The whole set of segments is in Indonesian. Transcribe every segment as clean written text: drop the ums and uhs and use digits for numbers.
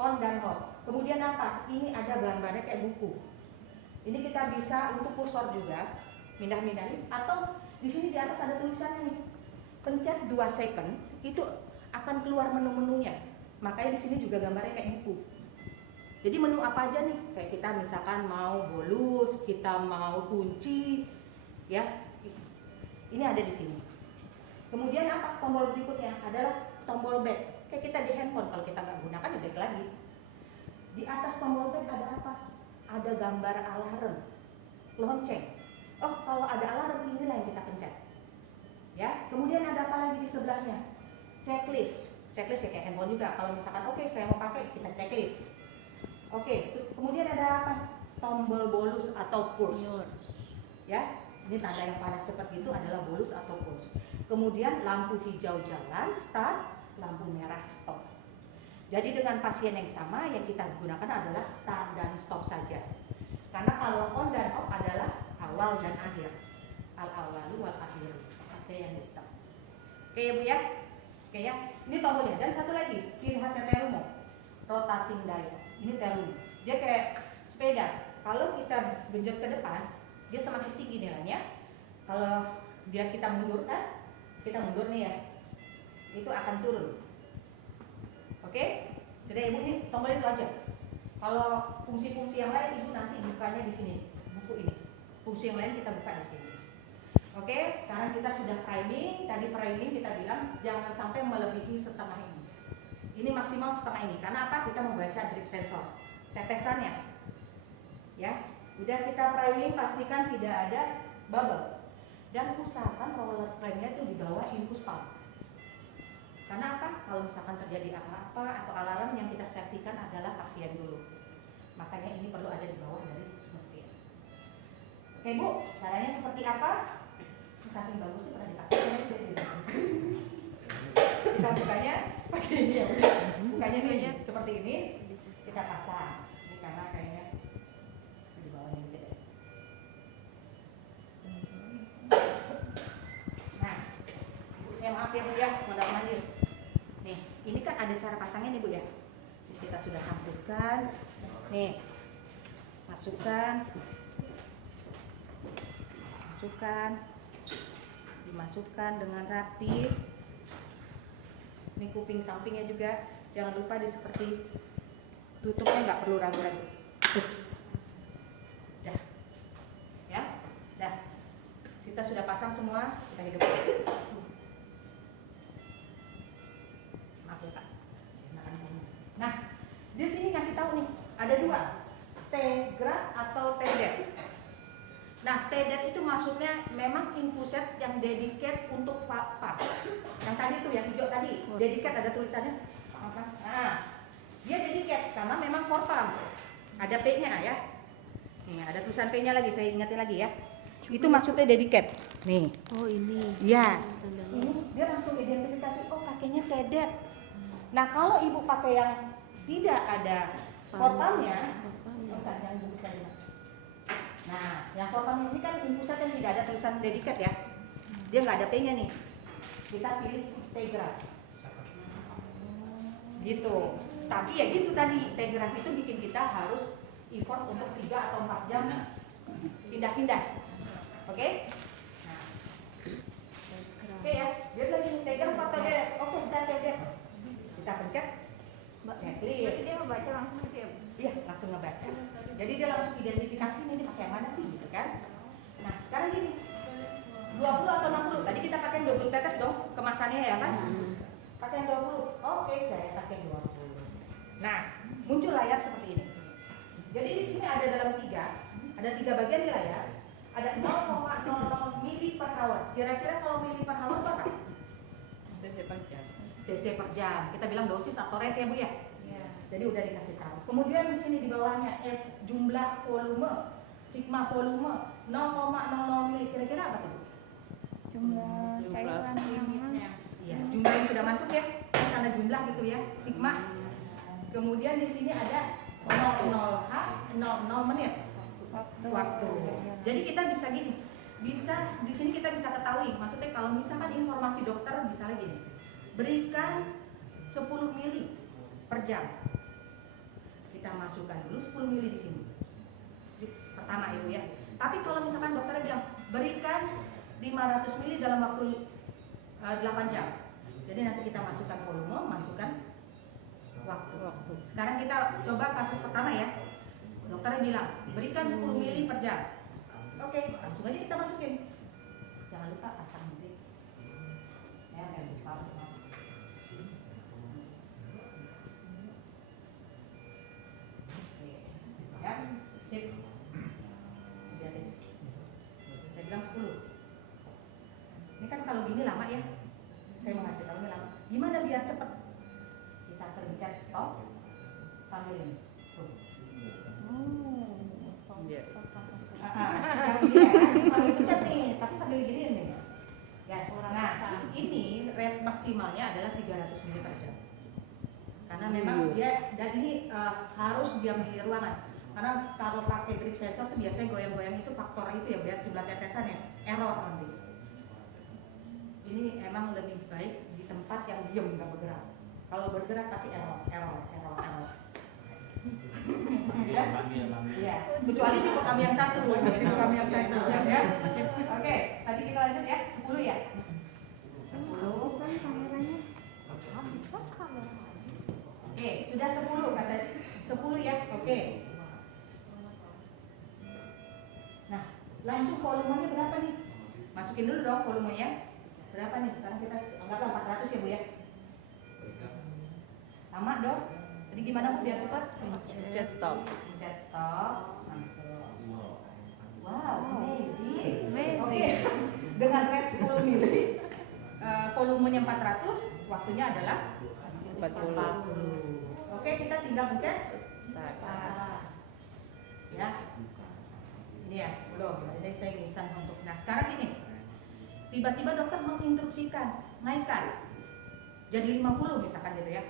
on dan off. Kemudian apa? Ini ada gambarnya kayak buku. Ini kita bisa untuk kursor juga, mindah-mindahin. Atau di sini di atas ada tulisannya nih. Pencet 2 second, itu akan keluar menu-menunya. Makanya di sini juga gambarnya kayak buku. Jadi menu apa aja nih? Kayak kita misalkan mau bolus, kita mau kunci, ya. Ini ada di sini. Kemudian apa? Tombol berikutnya adalah tombol back. Kayak kita di handphone, kalau kita nggak gunakan ya back lagi. Di atas tombol back ada apa? Ada gambar alarm, lonceng. Oh, kalau ada alarm inilah yang kita pencet. Ya. Kemudian ada apa lagi di sebelahnya? Checklist. Checklist ya kayak handphone juga. Kalau misalkan oke, saya mau pakai, kita checklist. Oke, kemudian ada apa? Tombol bolus atau pulse. Ya, ini tanda yang panah cepat gitu adalah bolus atau pulse. Kemudian lampu hijau jalan, start, lampu merah stop. Jadi dengan pasien yang sama yang kita gunakan adalah start dan stop saja. Karena kalau on dan off adalah awal dan akhir. Al-awalu wal akhir. Ada yang hitam. Oke ya Bu ya? Oke ya. Ini tombolnya. Dan satu lagi, ciri khasnya Terumo. Rotating dial. Ini Terumo. Dia kayak sepeda. Kalau kita genjot ke depan, dia semakin tinggi nilainya. Kalau kita mundurkan, kita mundur nih ya, itu akan turun. Oke? Sudah Ibu nih, tombol itu aja. Kalau fungsi-fungsi yang lain Ibu nanti bukanya di sini, buku ini. Fungsi yang lain kita buka di sini. Oke, sekarang kita sudah priming. Tadi priming kita bilang jangan sampai melebihi setengah ini. Ini maksimal setengah ini. Karena apa? Kita membaca drip sensor, tetesannya. Ya, udah kita priming, pastikan tidak ada bubble. Dan usahakan roller frame-nya itu di bawah infus pump. Karena apa? Kalau misalkan terjadi apa-apa atau alarm yang kita safety-kan adalah pasien dulu. Makanya ini perlu ada di bawah dari mesin. Oke Bu, caranya seperti apa? Saking bagusnya pernah dipakai. Kita bukanya pakai ini ya. Bukanya nih seperti ini. Kita pasang. Ini karena kayaknya di bawah ini deh. Nah, Bu, saya maaf ya Bu ya, modal mandir. Nih, ini kan ada cara pasangnya nih Bu ya. Kita sudah sambungkan. Nih, masukkan, dimasukkan dengan rapi. Ini kuping sampingnya juga, jangan lupa seperti tutupnya, nggak perlu ragu-ragu. Dah, ya, dah. Kita sudah pasang semua, kita hidupkan. Maaf ya Pak. Nah, di sini kasih tahu nih, ada dua, T-grad atau T-dep. Nah, T-dep itu maksudnya memang infuset yang dedicate untuk pump. Yang tadi tuh, yang hijau tadi, dedicate ada tulisannya. Nah, dia dedicate karena memang for pump. Ada P-nya ya. Nih, ada tulisan P-nya lagi, saya ingatin lagi ya. Itu maksudnya dedicate. Nih. Oh, ini. Ya. Ini dia langsung identifikasi, oh pakainya T-dep. Nah, kalau Ibu pakai yang tidak ada for pump-nya, yang bisa dimas. Nah, yang for pump ini kan infuset yang tidak ada tulisan dedicate ya. Dia nggak ada P-nya nih. Kita pilih T-grad. Gitu. Tapi ya gitu tadi, T-grad itu bikin kita harus effort untuk 3 atau 4 jam pindah-pindah. Oke? Nah. Oke ya, dia lagi T-grad atau T-dep. Oke, saya T-dep. Kita pencet. Checklist. Jadi dia membaca langsung gitu ya? Iya, langsung ngebaca. Jadi dia langsung identifikasi ini pakai yang mana sih gitu kan. Nah, sekarang gini. 20 atau 60. Tadi kita pakai 20 tetes dong kemasannya ya kan? Pakai yang 20. Oke, saya pakai 20. Nah, muncul layar seperti ini. Jadi di sini ada dalam 3 bagian di layar. Ada 0,00 mili per hour. Kira-kira kalau mili per hour berapa? cc per jam. cc per jam. Kita bilang dosis atau rate ya Bu ya? Iya. Jadi udah dikasih tahu. Kemudian di sini di bawahnya F jumlah volume, sigma volume 0,00 mili. Kira-kira apa tuh? Jumlah cairan limitnya. Iya, jumlah yang sudah masuk ya. Karena jumlah gitu ya, sigma. Kemudian di sini ada 00H 00 menit waktu. Jadi kita bisa gini. Bisa di sini kita bisa ketahui. Maksudnya kalau misalkan informasi dokter misalnya gini. Berikan 10 mili per jam. kita masukkan dulu 10 mili di sini. Pertama Ibu ya. Tapi kalau misalkan dokternya bilang berikan 500 mili dalam waktu 8 jam. Jadi nanti kita masukkan volume, masukkan waktu. Sekarang kita coba kasus pertama ya. Dokternya bilang berikan 10 mili per jam. Oke, langsung aja kita masukin. Jangan lupa pasang mili. Ya, jangan lupa. Ya, sip. Saya bilang 10. Ini kan kalau gini lama ya. Saya mau kasih tahu ini lama. Gimana biar cepet? Kita pencet stop sambil ini. Tuh. Iya. Jangan gini ya, sambil pencet nih, tapi sambil gini nih. Ya. Nah, ini rate maksimalnya adalah 300 ml per jam. Karena memang dia dan ini harus diam di ruangan. Karena kalau pakai drip sensor itu biasanya goyang-goyang itu faktor itu ya biar jumlah tetesan ya error nanti. Ini emang lebih baik di tempat yang diem nggak bergerak. Kalau bergerak pasti error. Iya, kecuali tipe kami yang satu, ya. Oke, tadi kita lanjut ya, 10 ya. 10. Kan kameranya habis pas kamera. Oke, sudah 10 kata 10 ya. Oke. Nah, langsung volumenya berapa nih? Masukin dulu dong volumenya. Berapa nih? Sekarang kita anggaplah 400 ya Bu ya. Lama dong. Jadi gimana Bu biar cepat? Pencet stop. Pencet stop. Langsung. Wow, amazing. Oke. Dengan rate 10 mili, volumenya 400, waktunya adalah 40. Oke, kita tinggal pencet start. Ya. Ini ya, belum. Jadi saya geser untuk. Nah, sekarang ini. Tiba-tiba dokter menginstruksikan naikkan jadi 50 misalkan gitu ya.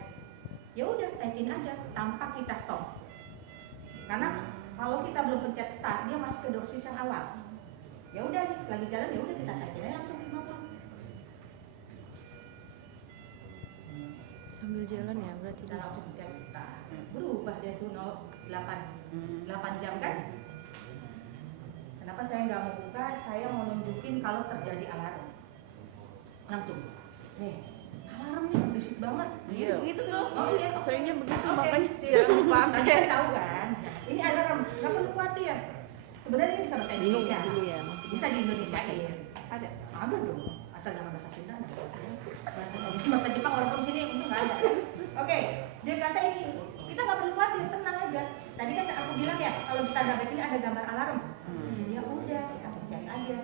Ya udah naikin aja tanpa kita stop. Karena kalau kita belum pencet start dia masih ke dosis yang awal. Ya udah nih lagi jalan ya udah kita naikin aja langsung 50. Sambil jalan ya berarti. Kita langsung pencet start. Berubah dia tuh 8 jam kan? Kenapa saya nggak mau buka? Saya mau nunjukin kalau terjadi alarm. Langsung. Nih, alarm nih berisik banget. Iya. Begitu tuh. Oh iya. Seringnya begitu Oke, makanya siap. jangan Kalian pakai. tahu kan? Nah, ini alarm. Nggak perlu khawatir. Sebenarnya ini bisa bahasa Indonesia. Dulu ya, maksudnya. Bisa di Indonesia ya. Ada. Ada dong. Asal jangan bahasa Sunda. Bahasa Jepang walaupun sini itu nggak ada. Oke, dia kata ini kita nggak perlu khawatir, tenang aja. Tadi kan aku bilang ya, kalau kita dapat ini ada gambar alarm. Ya udah, kita pencet aja.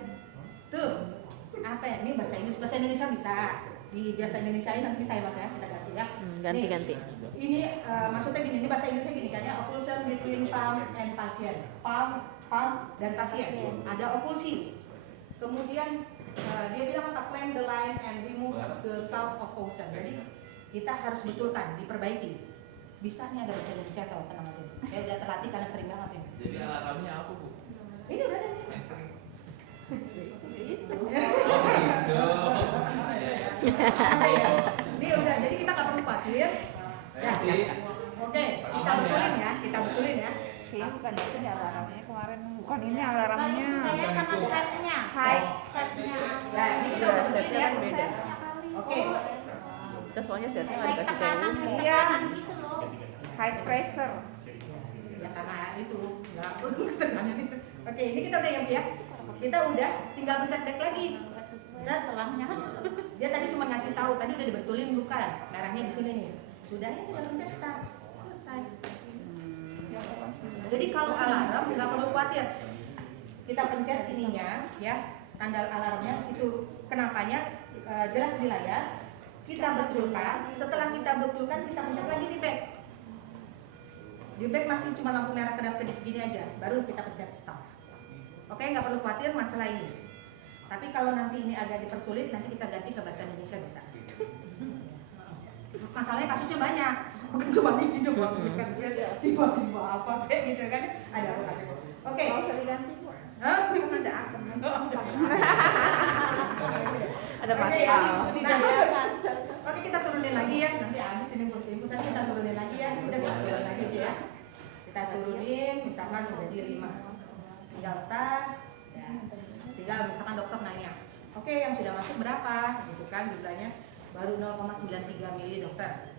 Tuh, apa ya? Ini bahasa Inggris, bahasa Indonesia bisa. Di bahasa Indonesia ini nanti saya bahasa ya, kita ganti ya. Ganti-ganti. Ini maksudnya gini, ini bahasa Inggrisnya gini kan ya, occlusion between pump and patient. Pump dan pasien. Ada occlusi. Kemudian dia bilang apa? Clamp the line and remove the cause of occlusion. Jadi kita harus betulkan, diperbaiki. Bisa nih ada bahasa Indonesia atau tenang aja. Saya udah terlatih karena sering banget ini. Jadi alarmnya apa Bu? Ini udah ada nih. Ini udah, jadi kita nggak perlu khawatir. Ya. Oke, kita betulin ya. Kayaknya bukan itu nih alarmnya kemarin. Bukan ini alarmnya. Kayak karena setnya. Setnya. Nah, ini kita udah betulin ya. Setnya kali. Oke. Kita soalnya setnya nggak Kayak dikasih tekanan, tahu. tekanan gitu loh. High pressure. Ya karena itu nggak perlu tekanan itu. Oke, ini kita udah ya. Kita udah tinggal pencet back lagi. Dan selangnya. Dia tadi cuma ngasih tahu, tadi udah dibetulin bukan? Merahnya di sini nih. Sudah ya tinggal pencet start. Selesai. Jadi kalau alarm nggak perlu khawatir. Kita pencet ininya ya, tanda alarmnya itu kenapanya jelas di layar. Kita betulkan, setelah kita betulkan kita pencet lagi di back. Di back masih cuma lampu merah kedap-kedip gini aja, baru kita pencet stop. Oke, nggak perlu khawatir masalah ini. Tapi kalau nanti ini agak dipersulit, nanti kita ganti ke bahasa Indonesia bisa. Masalahnya kasusnya banyak, bukan cuma ini doang, bukan tiba-tiba apa kayak gitu kan? Ada apa kasih? Oke. Mau usah diganti Bu. Hah? Kan ada akun. Ada Oke, pasal. ini tidak ya. Oke, kita turunin lagi ya. Nanti habis ini infus kita turunin lagi ya. Udah kita turunin lagi aja ya. misalkan udah di 5, tinggal start, ya. Tinggal misalkan dokter nanya, oke yang sudah masuk berapa, gitu kan, jumlahnya baru 0,93 mili dokter.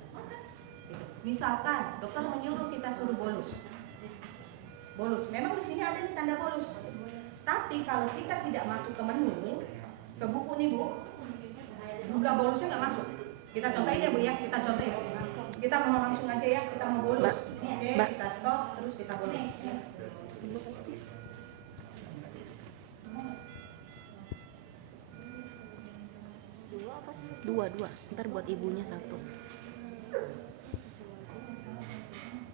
Gitu. Misalkan dokter menyuruh kita suruh bolus, memang di sini ada nih tanda bolus. Tapi kalau kita tidak masuk ke menu, ke buku nih Bu, jumlah bolusnya nggak masuk. Kita contohin ya Bu ya, kita contohin. Kita mau langsung aja ya, kita mau bolus. Oke, kita stop, terus kita bolus. Dua, ntar buat ibunya satu.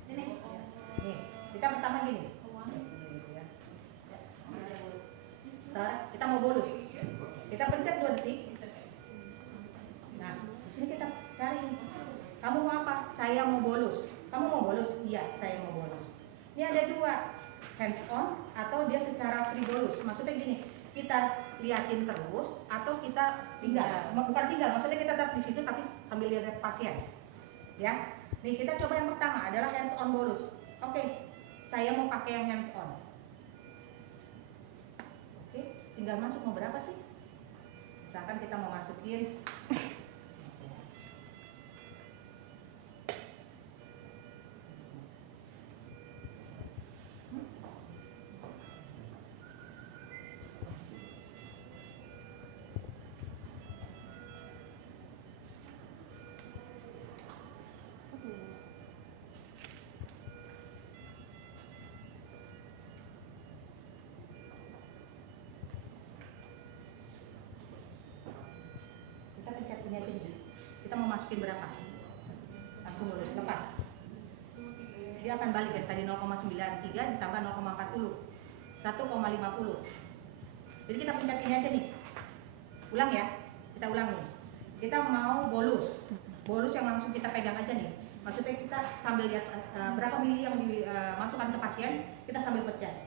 Nih, kita pertama gini. Sekarang kita mau bolus. Kita pencet 2 detik. Nah, di sini kita cari. Kamu mau apa? Saya mau bolus. Kamu mau bolus? Iya, saya mau bolus. Ini ada 2, hands on atau dia secara free bolus. Maksudnya gini, kita liatin terus atau kita tinggal. Bukan tinggal, maksudnya kita tetap di situ tapi sambil lihat pasien. Ya. Nih, kita coba yang pertama adalah hands on bolus. Oke, saya mau pakai yang hands on. Oke, tinggal masuk mau berapa sih? Misalkan kita mau masukin ini aja nih. Kita mau masukin berapa? Langsung lulus, lepas. Dia akan balik ya, tadi 0,93 ditambah 0,40 1,50. Jadi kita pencet ini aja nih. Ulang ya, kita ulang nih. Kita mau bolus yang langsung kita pegang aja nih. Maksudnya kita sambil lihat berapa mili yang dimasukkan ke pasien, kita sambil pencet.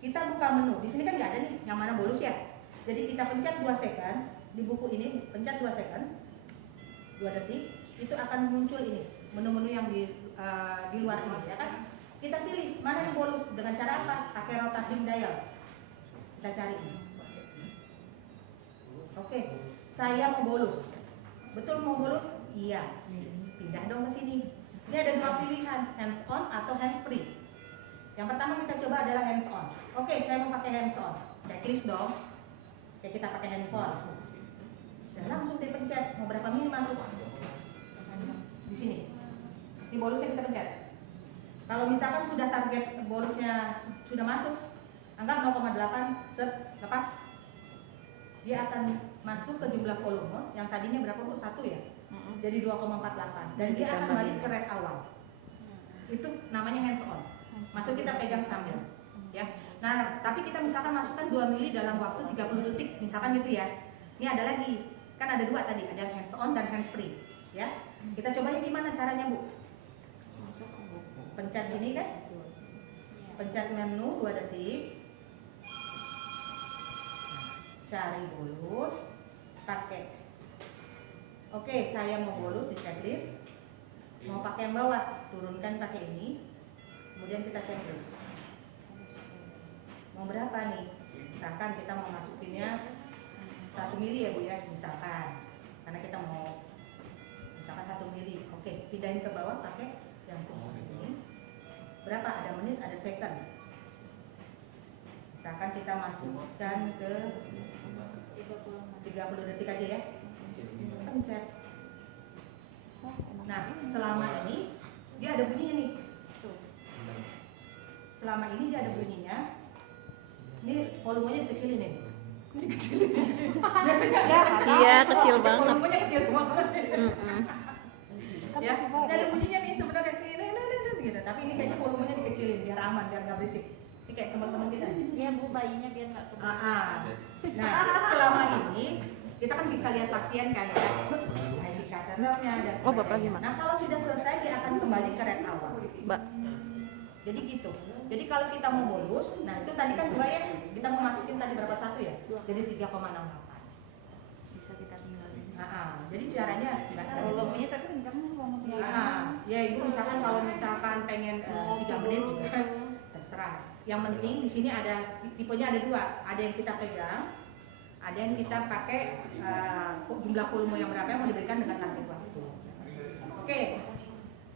Kita buka menu, di sini kan nggak ada nih yang mana bolus ya. Jadi kita pencet 2 second. Di buku ini pencet 2 second, 2 detik, itu akan muncul ini menu-menu yang di luar ini ya kan. Kita pilih mana yang bolus dengan cara apa? Pakai rotating dial. Kita cari. Oke, saya mau bolus. Betul mau bolus? Iya. Pindah dong ke sini. Ini ada 2 pilihan, hands on atau hands free. Yang pertama kita coba adalah hands on. Oke, saya mau pakai hands on. Checklist dong. Oke, kita pakai handphone. Dan langsung dipencet mau berapa mili masuk di sini. Ini bolusnya kita pencet. Kalau misalkan sudah target bolusnya sudah masuk, anggap 0,8 set lepas, dia akan masuk ke jumlah volume yang tadinya berapa Bu? 1 ya. Jadi 2,48 dan dia akan balik ke rate awal. Itu namanya hands on. Masuk kita pegang sambil. Ya. Nah, tapi kita misalkan masukkan 2 mili dalam waktu 30 detik, misalkan gitu ya. Ini ada lagi. Kan ada 2 tadi, ada hands on dan hands free, ya. Kita coba ini gimana caranya Bu? Pencet ini kan? Pencet menu 2 detik. Cari bolus, pakai. Oke, saya mau bolus di checklist. Mau pakai yang bawah, turunkan pakai ini. Kemudian kita checklist. Mau berapa nih? Misalkan kita mau masukinnya 1 mili ya Bu ya, misalkan. Karena kita mau misalkan 1 mili. Oke, pindahin ke bawah pakai yang kursus ini. Berapa? Ada menit, ada second. Misalkan kita masukkan ke 30 detik aja ya. Pencet. Nah, selama ini dia ada bunyinya nih. Selama ini dia ada bunyinya. Ini volumenya dikecilin nih. Biasanya Iya, kecil banget. volumenya kecil banget. Ya, ada bunyinya nih sebenarnya gitu. Tapi ini kayaknya volumenya dikecilin biar aman, biar nggak berisik. Ini kayak teman-teman kita. Ya Bu, bayinya biar nggak keberisik. Nah, selama ini kita kan bisa lihat pasien kan ya, indikatornya dan Oh, Bapak lagi, sebagainya. Mak. Nah, kalau sudah selesai dia akan kembali ke rate awal. Mbak. Jadi gitu. Jadi kalau kita mau bolus, nah itu tadi kan 2 ya, kita mau masukin tadi berapa 1 ya? Jadi 3,68. Bisa kita tinggalin. Jadi caranya nggak Volumenya tapi kencang volume. ya ibu misalkan kalau misalkan pengen 3 menit terserah. Yang penting di sini ada tipenya ada dua, ada yang kita pegang, ada yang kita pakai jumlah volume yang berapa yang mau diberikan dengan target waktu. Oke.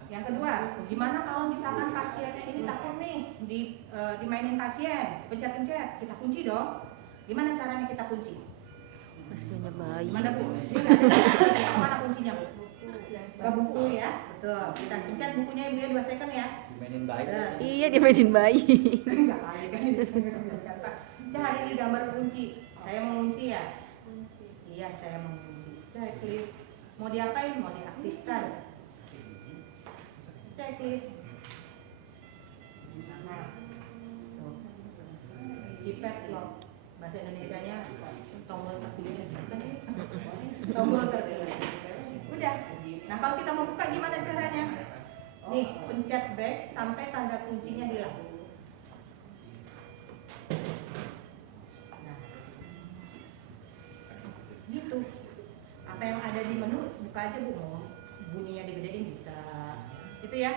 Yang kedua, gimana kalau misalkan pasiennya ini takut nih dimainin pasien, pencet-pencet, kita kunci dong. Gimana caranya kita kunci? Pasiennya bayi. Mana Bu? Ini nggak ada. Mana kuncinya Bu? Ke buku ya, betul. Kita pencet bukunya Ibu ya 2 second ya. Dimainin baik. Iya, dia mainin bayi. Enggak kali kan ini. Cari ini gambar kunci. Saya mau kunci ya. Iya, saya mau kunci. Checklist. Mau diapain? Mau diaktifkan. Checklist. Nah, tuh. Keypad lock. Bahasa Indonesianya tombol tertulis. Tombol tertulis. Udah. Nah, kalau kita mau buka gimana caranya? Nih, pencet back sampai tanda kuncinya hilang. Nah, gitu. Apa yang ada di menu buka aja Bu. Mau bunyinya digedein bisa. Itu ya.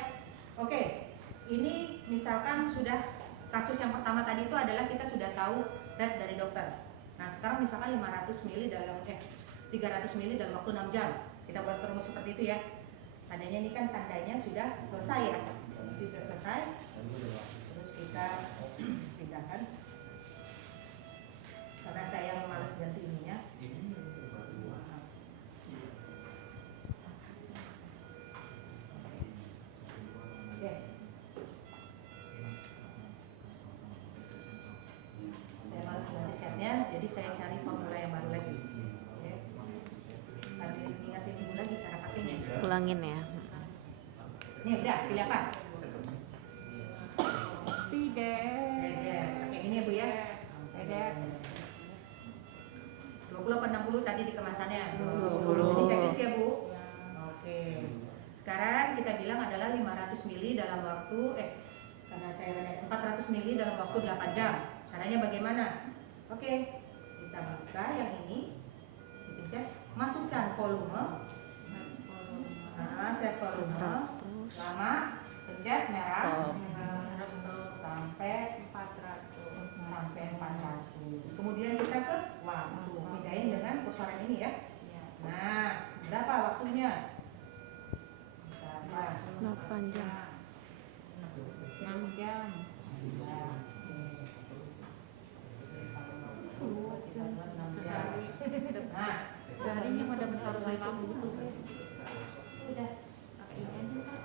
Oke. Ini misalkan sudah kasus yang pertama tadi itu adalah kita sudah tahu red dari dokter. Nah, sekarang misalkan 500 ml dalam 300 ml dalam waktu 6 jam. Kita buat perumus seperti itu ya. Tandanya ini kan tandanya sudah selesai ya. Sudah selesai. Terus kita pindahkan. Karena saya malas ganti ininya. Oke. Saya malas ganti setnya, jadi saya cari formula yang baru lagi. Oke. Tadi ingatin dulu lagi cara pakainya. Ulangin ya. Nih udah, pilih apa? Tidak. Pakai ini ya Bu ya. Tidak. 20 apa 60 tadi di kemasannya? 20. Jadi checklist ya Bu. Oke. Sekarang kita bilang adalah 500 ml dalam waktu karena cairannya 400 ml dalam waktu 8 jam. Caranya bagaimana? Oke. Kita buka yang ini. Dipencet, masukkan volume. Set volume. Lama, pencet merah. Terus sampai 400. Kemudian kita ke waktu. Pindahin dengan kursoran ini ya. Nah, berapa waktunya? 8 jam. 6 jam. Nah, Seharinya pada besar kamu. udah. Pakai ini aja Pak.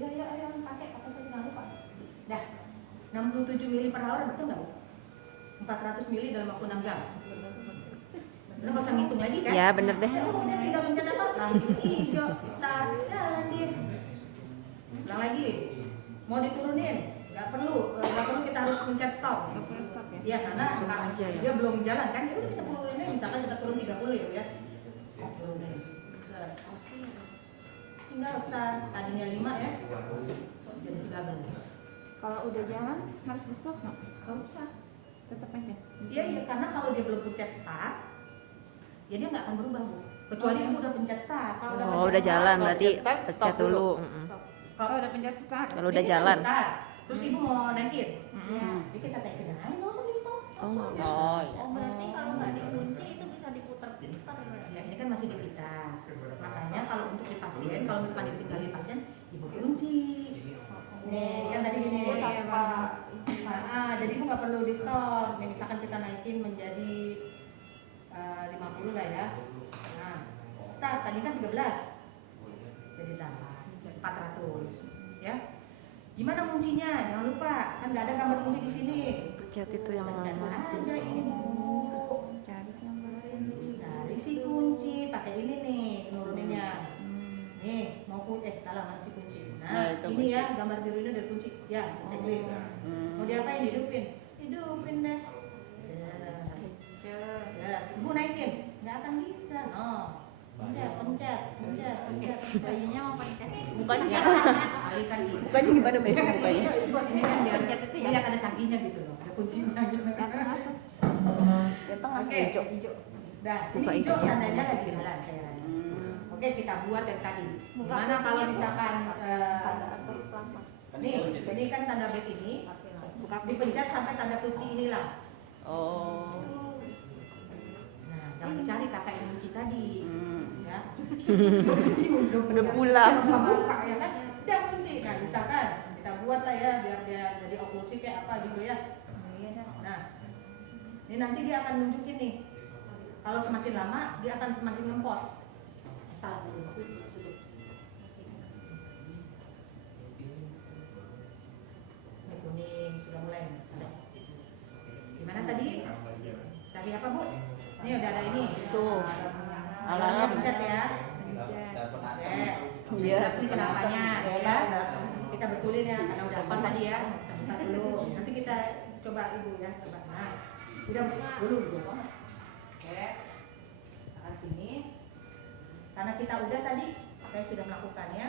Iya, ayo pakai apa saya jangan lupa. Dah. 67 ml per hour betul nggak Bu? 400 ml dalam waktu 6 jam. Lu nggak usah ngitung lagi kan? Ya, bener deh. Ya udah tinggal pencet apa? Lampu hijau, start, jalan dia. Ulang lagi. Mau diturunin? Nggak perlu kita harus pencet stop. Ya karena Langsung aja ya. dia belum jalan kan? Ya udah kita turunin, misalkan kita turun 30 ya. Turunin. Tinggal start. Tadinya 5 ya. Jadi 13. Kalau udah jalan harus di stop nggak? Nggak usah. Tetap aja. Iya, karena kalau dia belum pencet start, ya dia nggak akan berubah Bu. Kecuali ibu udah pencet start. Kalau Oh, udah jalan berarti start, pencet stop dulu. dulu. Mm-mm. Kalau udah pencet start. Kalau udah Ini kan jalan. start. Terus ibu mau naikin. Mm-mm. Jadi kita naikin aja, nggak usah di stop. Oh, nggak Langsung aja. Oh, iya. Oh berarti kalau nggak dikunci itu bisa diputar-putar ya? Ya ini kan masih di kita. Makanya kalau untuk di pasien, kalau misalkan ditinggalin pasien, ibu kunci. Nih kan tadi gini. Iya, Pak. Jadi ibu nggak perlu di stop. Nih misalkan kita naikin menjadi 50 lah ya. Nah, start tadi kan 13. Jadi tambah 400 ya. Gimana kuncinya? Jangan lupa, kan nggak ada gambar kunci di sini. Pencet itu yang Pencet lama. aja ini Bu. Cari yang baru. Dari si kunci, pakai ini nih nuruninnya. Nih, mau salah mana si kunci. Nah, itu ini kunci. ya gambar biru ini dari kunci. Ya, checklist. Mau diapain? Hidupin. Hidupin deh. Jelas. Ibu naikin, nggak akan bisa. No. Pencet. Bayinya mau pencet. Bukannya Alihkan ini. bukannya gimana Mbak? Bukannya. Ini kan biar lihat ada canggihnya gitu loh, ada kuncinya gitu. Yang tengah Oke. hijau. Nah, ini Buka hijau itu ya, tandanya lagi masukin. jalan cairannya. Oke, kita buat yang tadi. Gimana kalau misalkan Ada atas apa? nih, ini kan tanda back ini. dipencet sampai tanda kunci inilah. Oh. Nah, jangan dicari kakak yang kunci tadi. Ya. Udah pulang. Buka ya kan? Dia kunci. Nah, misalkan kita buat lah ya biar dia jadi oklusi kayak apa gitu ya. Nah, ini nanti dia akan nunjukin nih. Kalau semakin lama dia akan semakin ngempot. Salah dulu. Ini kuning sudah mulai. Gimana tadi? Cari apa Bu? Ini udah ada ini. Tuh. Alarmnya pencet ya. Iya. Ini kenapanya ya. Kita betulin ya karena udah apa tadi ya. Kita dulu. Nanti kita coba Ibu ya, coba. Nah, udah dulu. Oke. Tahan sini. Karena kita udah tadi, saya sudah melakukannya.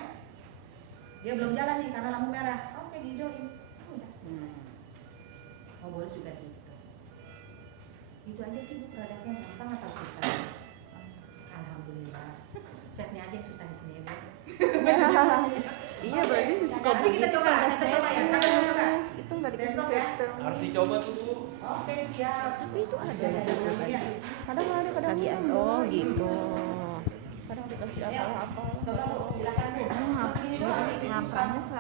Dia belum jalan nih karena lampu merah. Oke, dihijauin. Udah. Oh, boleh juga gitu. Itu aja sih Bu produknya, gampang atau susah? Alhamdulillah. Setnya aja yang susah di sini ya Bu. Iya, berarti suka Nanti kita coba, saya coba ya, saya coba. Itu nggak dikasih Besok ya. setter. Harus dicoba tuh Bu. Oke, siap. Tapi itu ada ya Iya. kadang ada, kadang Lagi enggak. oh gitu. Kadang dikasih Ya. apa-apa. Coba Bu, silakan Bu. Ngapain? Ngapainnya